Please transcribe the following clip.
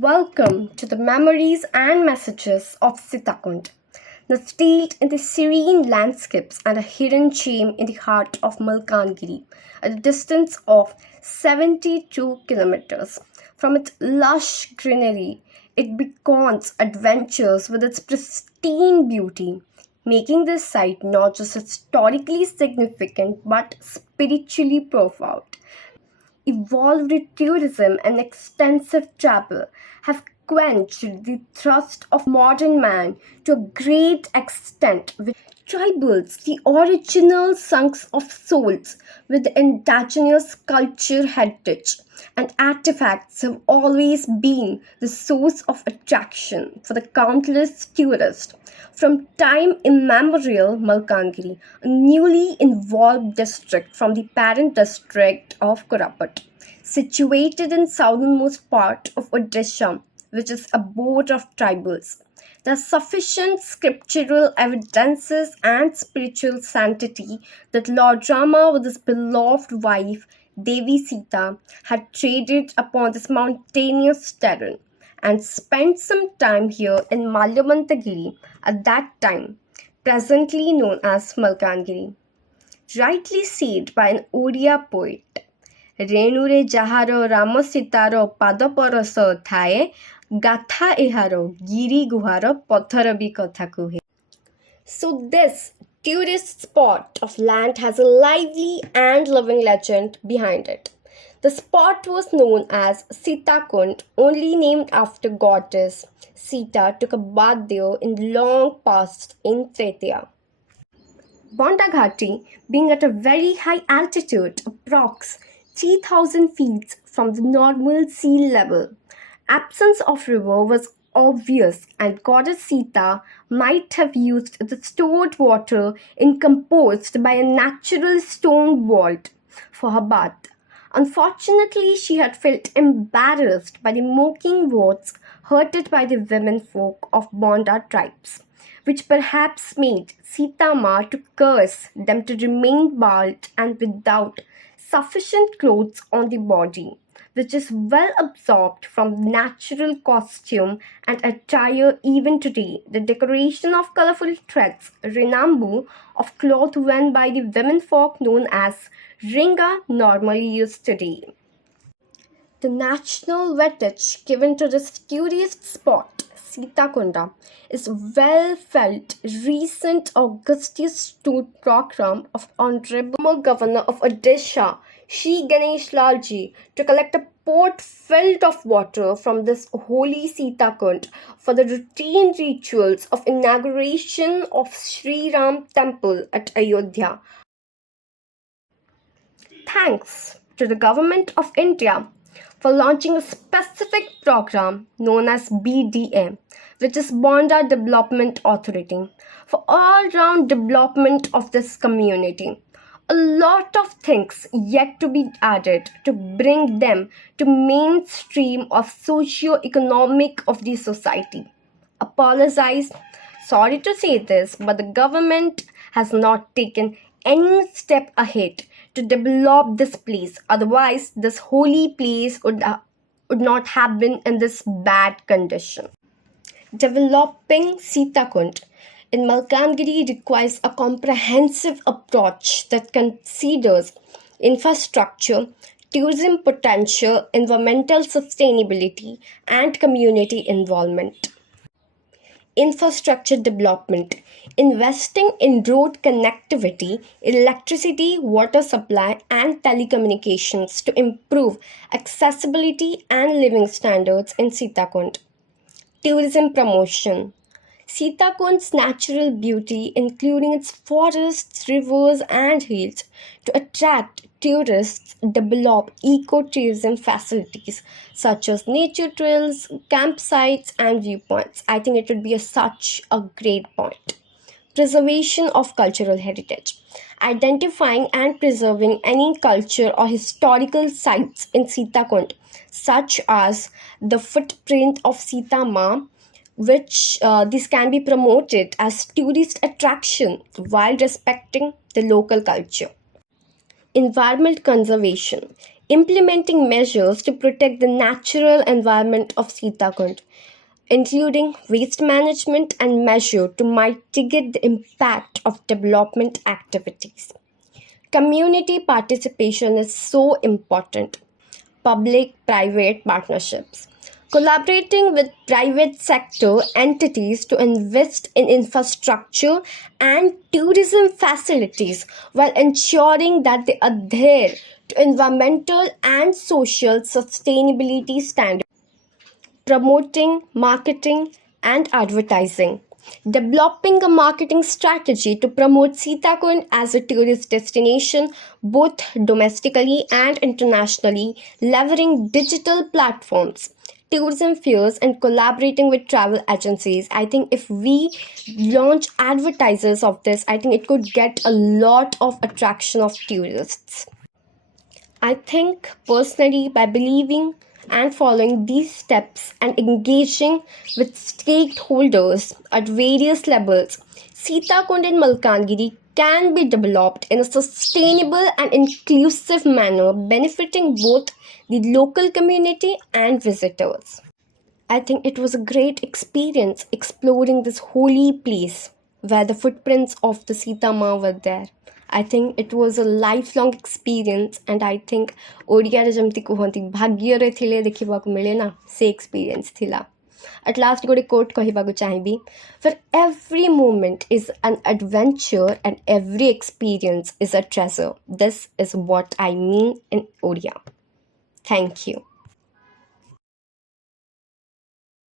Welcome to the memories and messages of Sita Kund, nestled in the serene landscapes and a hidden gem in the heart of Malkangiri, at a distance of 72 kilometers. From its lush greenery, it beckons adventures with its pristine beauty, making this site not just historically significant but spiritually profound. Evolved tourism and extensive travel have quenched the thirst of modern man to a great extent, with tribals, the original songs of souls with indigenous culture heritage and artifacts, have always been the source of attraction for the countless tourists. From time immemorial, Malkangiri, a newly involved district from the parent district of Koraput, situated in southernmost part of Odisha, which is abode of tribals. There are sufficient scriptural evidences and spiritual sanctity that Lord Rama with his beloved wife Devi Sita had traded upon this mountainous terrain and spent some time here in Malkangiri, at that time presently known as Malkangiri. Rightly said by an Odia poet, ରେଣୁରେ ଯାହାର ରାମ ସୀତାର ପାଦ ପରଶ ଥାଏ ଗାଥା ଏହାର ଗିରି ଗୁହାର ପଥର ବି କଥା କୁହେ. So this tourist spot of land has a lively and living legend behind it. The spot was known as Sita Kund, only named after goddess Sita took a bath there in long past in Tretya. Bonda Ghati, being at a very high altitude, approx 3,000 feet from the normal sea level, absence of river was obvious, and goddess Sita might have used the stored water incomposed by a natural stone vault for her bath. Unfortunately, she had felt embarrassed by the mocking words heard by the women folk of Bonda tribes, which perhaps made Sita Ma to curse them to remain bald and without sufficient clothes on the body, which is well absorbed from natural costume and attire even today. The decoration of colorful threads, renambu, of cloth worn by the women folk known as ringa, normally used today. The national weightage given to this tourist spot, Sita Kunda, is well felt recent Augustus tour program of Honorable Governor of Odisha, Shri Ganesh Lalji, to collect a pot filled of water from this holy Sita Kund for the routine rituals of inauguration of Sri Ram temple at Ayodhya. Thanks to the Government of India for launching a specific program known as BDA, which is Bonda Development Authority, for all-round development of this community. A lot of things yet to be added to bring them to mainstream of socio-economic of the society. Apologize, sorry to say this, but the government has not taken any step ahead to develop this place. Otherwise, this holy place would not have been in this bad condition. Developing Sita Kund in Malkangiri requires a comprehensive approach that considers infrastructure, tourism potential, environmental sustainability, and community involvement. Infrastructure development, investing in road connectivity, electricity, water supply, and telecommunications to improve accessibility and living standards in Sita Kund. Tourism promotion. Sita Kund's natural beauty, including its forests, rivers, and hills, to attract tourists, develop eco-tourism facilities such as nature trails, campsites, and viewpoints. I think it would be such a great point. Preservation of cultural heritage. Identifying and preserving any culture or historical sites in Sita Kund, such as the footprint of Sita Ma, which this can be promoted as tourist attraction while respecting the local culture. Environment conservation. implementing measures to protect the natural environment of Sita Kund, including waste management and measure to mitigate the impact of development activities. Community participation is so important. Public-private partnerships. Collaborating with private sector entities to invest in infrastructure and tourism facilities while ensuring that they adhere to environmental and social sustainability standards. Promoting, marketing, and advertising. Developing a marketing strategy to promote Sita Kund as a tourist destination both domestically and internationally, leveraging digital platforms, tourism fairs, and collaborating with travel agencies. I think if we launch advertisers of this, I think it could get a lot of attraction of tourists. I think personally, by believing and following these steps and engaging with stakeholders at various levels, Sita Kund and Malkangiri can be developed in a sustainable and inclusive manner, benefiting both the local community and visitors. I think it was a great experience exploring this holy place where the footprints of the Sita Ma were there. I think it was a lifelong experience, and I think ଓଡ଼ିଆରେ ଯେମିତି କୁହନ୍ତି ଭାଗ୍ୟରେ ଥିଲେ ଦେଖିବାକୁ ମିଳେ ନା ସେ experience ଥିଲା. At last ଗୋଟେ quote କହିବାକୁ ଚାହିଁବି, for every moment is an adventure and every experience is a treasure. This is what I mean in Odia. Thank you.